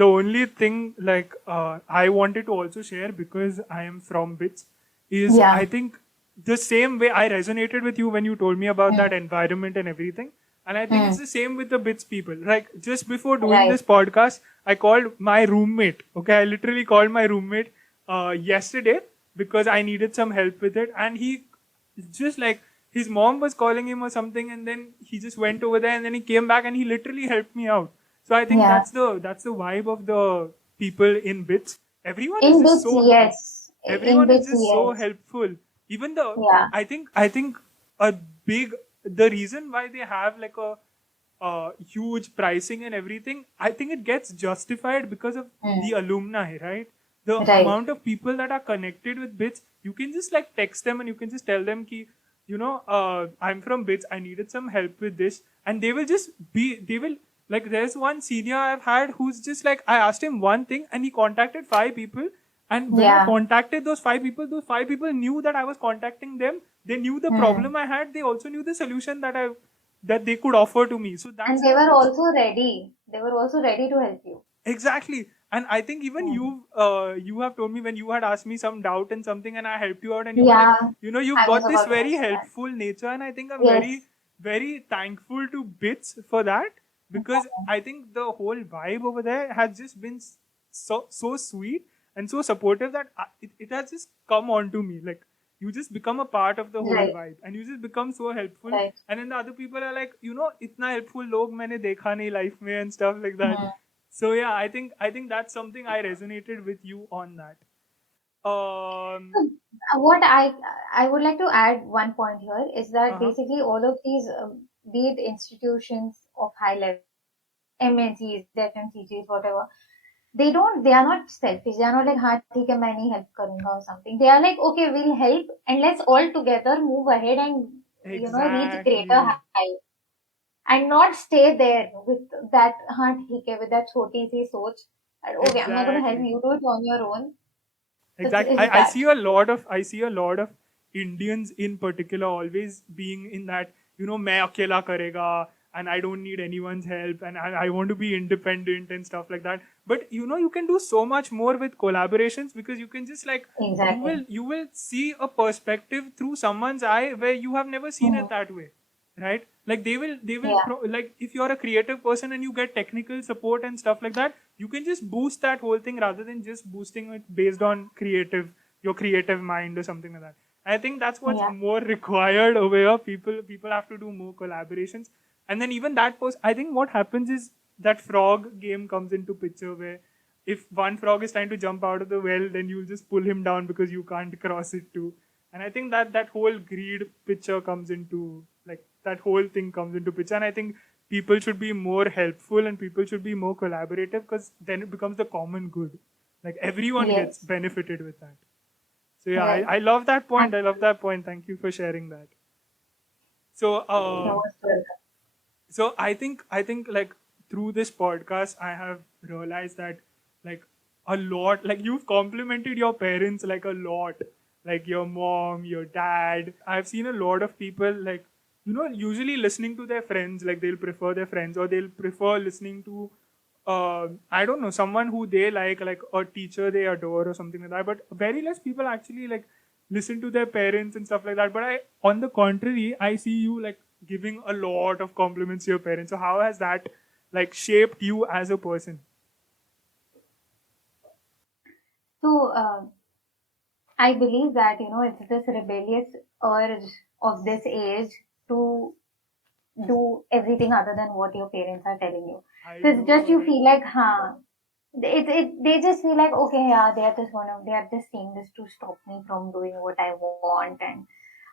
the only thing I wanted to also share, because I am from bits, is I Yeah. think the same way I resonated with you when you told me about that Mm. environment and everything. And I think it's Mm. the same with the bits people. Like just before doing Right. this podcast, I called my roommate. Okay, I literally called my roommate yesterday because I needed some help with it, and he just like his mom was calling him or something, and then he just went over there, and then he came back and he literally helped me out. So I think Yeah. that's the vibe of the people in bits. Everyone is In just bits, so yes. In everyone is bits, just so yes. helpful. Even the Yeah. I think a big the reason why they have like a huge pricing and everything, I think it gets justified because of the Mm. alumni, right? The Right. amount of people that are connected with bits, you can just like text them and you can just tell them ki, I'm from bits, I needed some help with this, and they will like, there's one senior I've had who's just like, I asked him one thing and he contacted five people, and when I Yeah. contacted those five people knew that I was contacting them. They knew the Mm. problem I had. They also knew the solution that they could offer to me. So And that's they what were bits also ready. They were also ready to help you. exactly. And I think even Mm. you have told me when you had asked me some doubt and something, and I helped you out, and you were like, Yeah. you've I was got this about to very mention that. helpful nature, and I think I'm very Yes. very thankful to Bits for that, because I think the whole vibe over there has just been so sweet and so supportive that it has just come onto me. Like, you just become a part of the whole Right. vibe, and you just become so helpful. Right. And then the other people are like, itna helpful log maine dekha nahi life mein and stuff like that. Mm. So yeah, I think that's something I resonated with you on that. Um, What I would like to add one point here is that uh-huh. basically all of these, be it institutions of high level, MNCs, FMCGs, whatever, they are not selfish. They are not like, हाँ ठीक है मैं नहीं help करूँगा or something. They are like, okay, we'll help and let's all together move ahead and reach greater Exactly. heights and not stay there with that, हाँ ठीक है, with that छोटी सी सोच that, okay, I'm not going to help Exactly. you, do it on your own. Exactly. It's I that. see a lot of Indians in particular always being in that, मैं अकेला करेगा, and I don't need anyone's help, and I want to be independent and stuff like that. But you can do so much more with collaborations, because you can just like, Exactly. you will see a perspective through someone's eye where you have never seen it Mhm. that way, right? Like they will Yeah. like, if you're a creative person and you get technical support and stuff like that, you can just boost that whole thing rather than just boosting it based on your creative mind or something like that. I think that's what's Yeah. more required over here. People have to do more collaborations. And then even that post, I think what happens is that frog game comes into picture, where if one frog is trying to jump out of the well, then you'll just pull him down because you can't cross it too. And I think that whole greed picture comes into, like, that whole thing comes into picture. And I think people should be more helpful and people should be more collaborative, because then it becomes the common good. Like, everyone gets Yes. benefited with that. So yeah, Right. I love that point. And I love that point. Thank you for sharing that. So most welcome. I think like, through this podcast I have realized that, like, a lot, like, you've complimented your parents like a lot, like your mom, your dad. I've seen a lot of people, like, usually listening to their friends, like they'll prefer their friends, or they'll prefer listening to I don't know, someone who they like a teacher they adore or something like that. But very less people actually like listen to their parents and stuff like that. But on the contrary, I see you like giving a lot of compliments to your parents. So how has that like shaped you as a person? So, I believe that, it's this rebellious urge of this age to do everything other than what your parents are telling you. I So it's just know, you right? feel like, huh, they just feel like, okay, yeah, they are just saying this to stop me from doing what I want and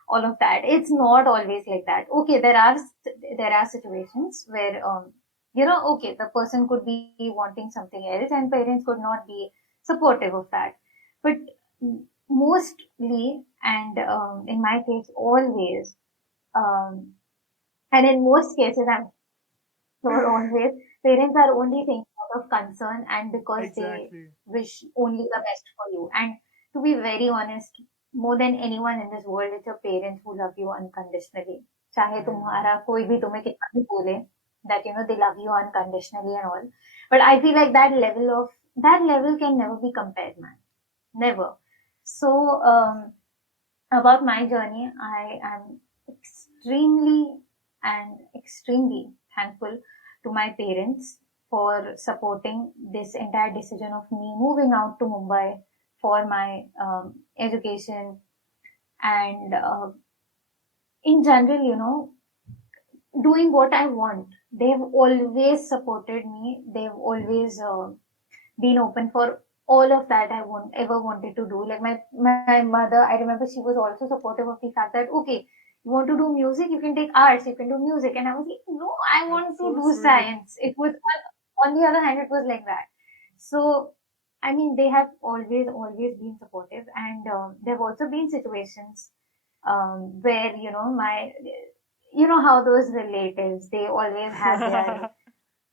all of that. It's not always like that. Okay, there are situations where, okay, the person could be wanting something else and parents could not be supportive of that. But mostly, and in my case, always, um, and in most cases, I'm sure always, parents are only thinking out of concern and because they Exactly. wish only the best for you. And to be very honest, more than anyone in this world, it's your parents who love you unconditionally. चाहे I know. तुम्हारा कोई भी तुम्हें कितना भी बोले, that they love you unconditionally and all. But I feel like that level can never be compared, man. Never. So, about my journey, I am extremely and extremely thankful to my parents for supporting this entire decision of me moving out to Mumbai for my education. And in general, doing what I want. They've always supported me. They've always been open for all of that I ever wanted to do. Like my mother, I remember she was also supportive of the fact that okay, you want to do music, you can take arts, you can do music, and I was like, no, I want That's to so do sweet. science. It was on the other hand, it was like that. So I mean, they have always been supportive, and there have also been situations where you know how those relatives they always have their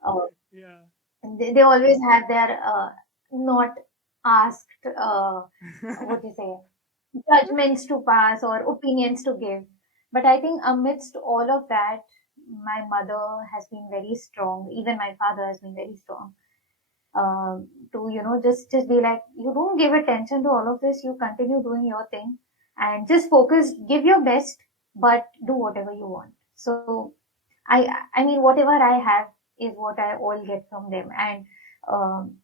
uh, Yeah. they always have their not asked what do you say judgments to pass or opinions to give. But I think amidst all of that, my mother has been very strong. Even my father has been very strong to just be like, you don't give attention to all of this, you continue doing your thing and just focus, give your best, but do whatever you want. So I mean, whatever I have is what I all get from them. And um,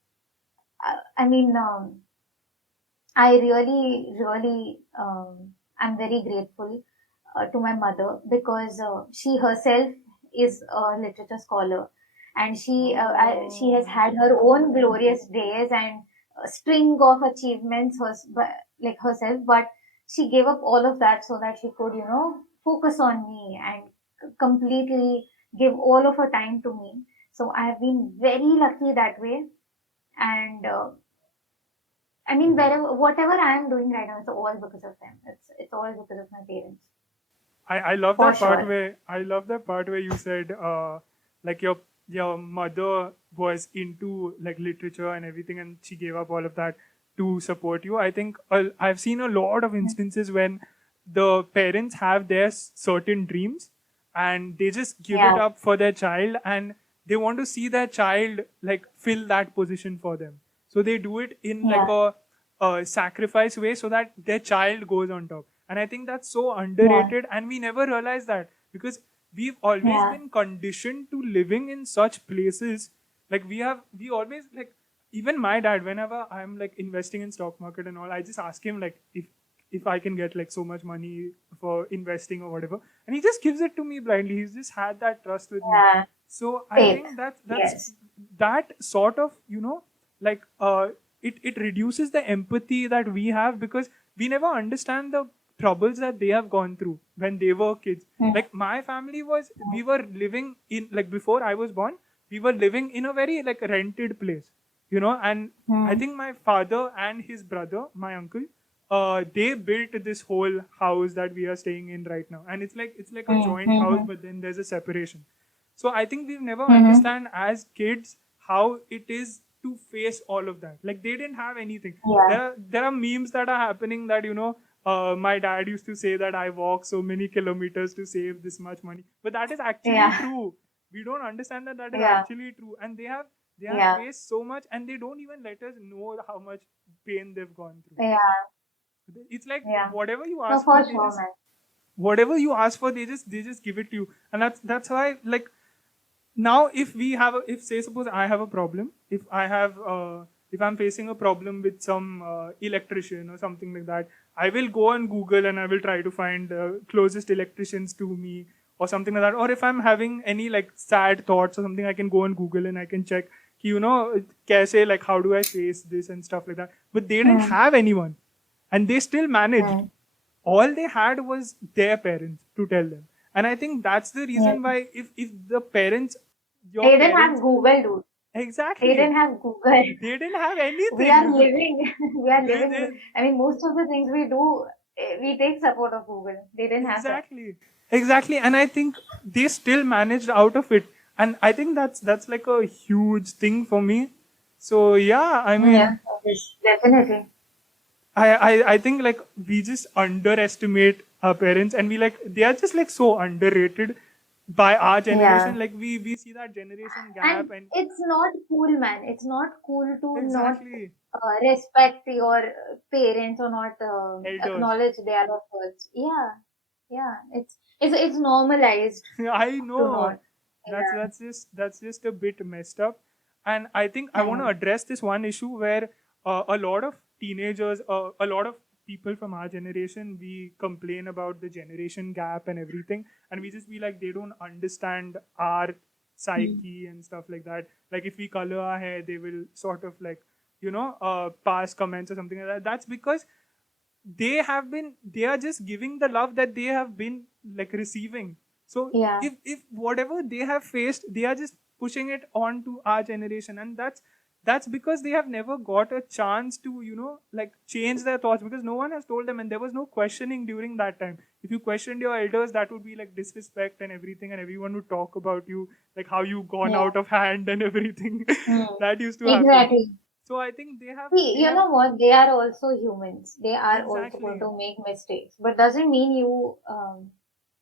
I mean, I really am very grateful to my mother because she herself is a literature scholar, and she has Oh. had her own glorious days and a string of achievements like herself, but she gave up all of that so that she could focus on me and completely give all of her time to me. So I have been very lucky that way. And I mean, whatever I am doing right now, it's all because of them. It's all because of my parents, I love for that part sure. where you said like your mother was into like literature and everything and she gave up all of that to support you. I think I've seen a lot of instances when the parents have their certain dreams and they just give it Yeah, up for their child and they want to see their child like fill that position for them. So they do it in like yeah, a sacrifice way so that their child goes on top. And I think that's so yeah, underrated and we never realize that because we've always yeah, been conditioned to living in such places. Like we always like, even my dad, whenever I'm like investing in stock market and all, I just ask him like if I can get like so much money for investing or whatever, and he just gives it to me blindly. He's just had that trust with me. yeah. So I Faith. think that's Yes. that sort of like it reduces the empathy that we have because we never understand the troubles that they have gone through when they were kids. Mm, Like my family was, we were living in, like before I was born, we were living in a very like rented place, and I mm, think my father and his brother, my uncle, they built this whole house that we are staying in right now, and it's like a mm, joint house, mm, but then there's a separation. So I think we've never mm, understand as kids how it is to face all of that. Like they didn't have anything. yeah, There are memes that are happening that my dad used to say that I walk so many kilometers to save this much money, but that is actually yeah, true. We don't understand that that is yeah, actually true, and they have yeah, faced so much, and they don't even let us know how much pain they've gone through. yeah, It's like yeah. whatever you No, ask for, for they sure, just man. whatever you ask for, they just give it to you, and that's why like now if we have if say suppose I have a problem, if I'm facing a problem with some electrician or something like that, I will go on Google and I will try to find the closest electricians to me or something like that. Or if I'm having any like sad thoughts or something, I can go on Google and I can check kaise, like how do I face this and stuff like that. But they didn't Mm, have anyone, and they still managed. mm. All they had was their parents to tell them. And I think that's the Yeah. reason why if the parents, your They didn't have parents, Google, dude. They exactly, didn't have Google. they didn't have We are anything. living, we are they, living. they, I mean, most of the things we do, we take support of Google. They didn't have that. exactly, and I think they still managed out of it. And I think that's like a huge thing for me. So yeah, I Yeah, mean, yes, definitely. I think like we just underestimate our parents, and we like they are just like so underrated. by our Yeah. generation, like we see that generation And gap. And it's not cool, man. It's not cool to not exactly, respect your parents or not elders. acknowledge their efforts. Yeah, yeah. It's normalized I to know, not. that's Yeah. that's just a bit messed up. And I think I want to Hmm. address this one issue where a lot of teenagers, a lot of people from our generation, we complain about the generation gap and everything, and we just be like they don't understand our Hmm. psyche and stuff like that. Like if we color our hair, they will sort of like pass comments or something like that. That's because they are just giving the love that they have been like receiving. So Yeah. if whatever they have faced, they are just pushing it on to our generation, and that's because they have never got a chance to like change their thoughts, because no one has told them, and there was no questioning during that time. If you questioned your elders, that would be like disrespect and everything, and everyone would talk about you, like how you gone Yeah. out of hand and everything. Hmm. That used to happen. Exactly. So I think they have See, they you have know what? They are also humans. They are also going exactly. to make mistakes, but doesn't mean you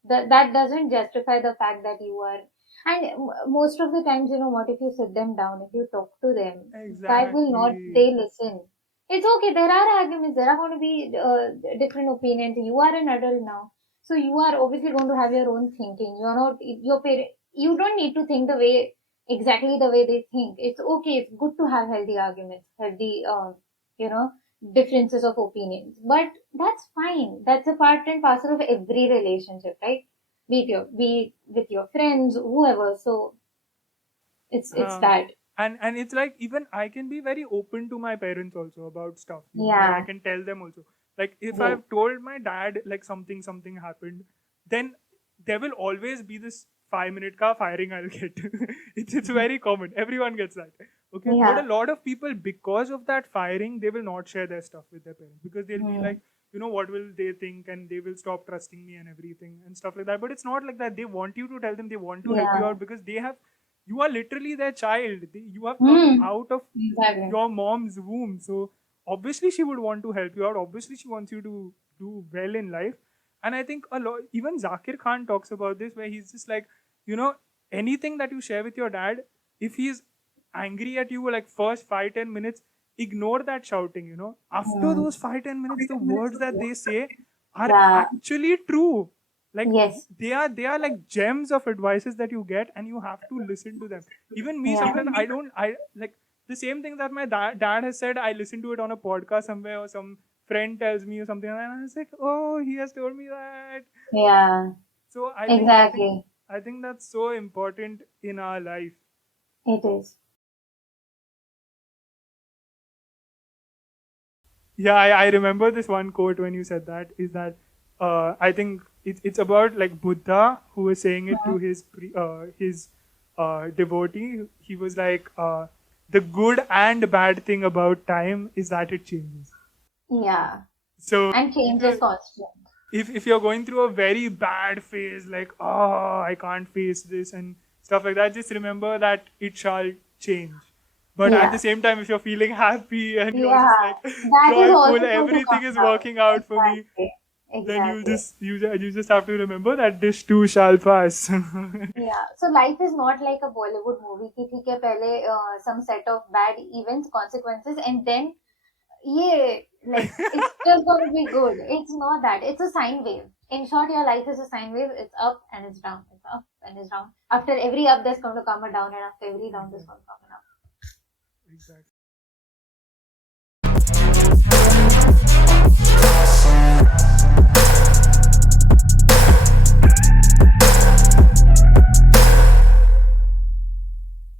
that doesn't justify the fact that you are. And most of the times, you know what? If you sit them down, if you talk to them, why will not Exactly. they listen? It's okay. There are arguments. There are going to be different opinions. You are an adult now, so you are obviously going to have your own thinking. You're not your parent. You don't need to think the way exactly the way they think. It's okay. It's good to have healthy arguments, healthy, you know, differences of opinions. But that's fine. That's a part and parcel of every relationship, right? Be it with your friends, whoever. So it's Huh. that. And it's like even I can be very open to my parents also about stuff, like I Yeah. can tell them also. Like if Yes. I've told my dad like something happened, then there will always be this 5 minute car firing I'll get. It's very common. Everyone gets that. Okay. But a Yeah. lot of people, because of that firing, they will not share their stuff with their parents, because they'll be Hmm. like, what will they think, and they will stop trusting me and everything and stuff like that. But it's not like that. They want you to tell them, they want to help you Yeah. out, because you are literally their child. You have come Hmm. out of Exactly. your mom's womb. So obviously she would want to help you out. Obviously she wants you to do well in life. And I think a lot, even Zakir Khan talks about this, where he's just like, you know, anything that you share with your dad, if he's angry at you like first 5-10 minutes, ignore that shouting. After Hmm. those 5-10 minutes, the words that they say are Yeah. actually true. Like Yes. they are like gems of advices that you get, and you have to listen to them. Even me, Yeah. sometimes I like the same thing that my dad has said, I listen to it on a podcast somewhere, or some friend tells me or something, and I was like, oh, he has told me that. Yeah. So Exactly. I think that's so important in our life. It is. Yeah, I remember this one quote when you said that, is that I think it's about like Buddha, who was saying it to his devotee. He was like, the good and bad thing about time is that it changes. Yeah. So And if change is you're constant. if you're going through a very bad phase, like, oh, I can't face this and stuff like that, just remember that it shall change. But at the Yeah. same time, if you're feeling happy and you're Yeah. just like That is joyful, also going to everything come is down. working out for me, Exactly. then you'll Exactly. just you just have to remember that this too shall pass. Yeah. So life is not like a Bollywood movie कि ठीक है पहले some set of bad events, consequences, and then yeah, like it's just gonna be good. It's not that. It's a sine wave. In short, your life is a sine wave. It's up and it's down. It's up and it's down. After every up, there's going to come a down, and after every down, there's Exactly. going to come an up. Exactly.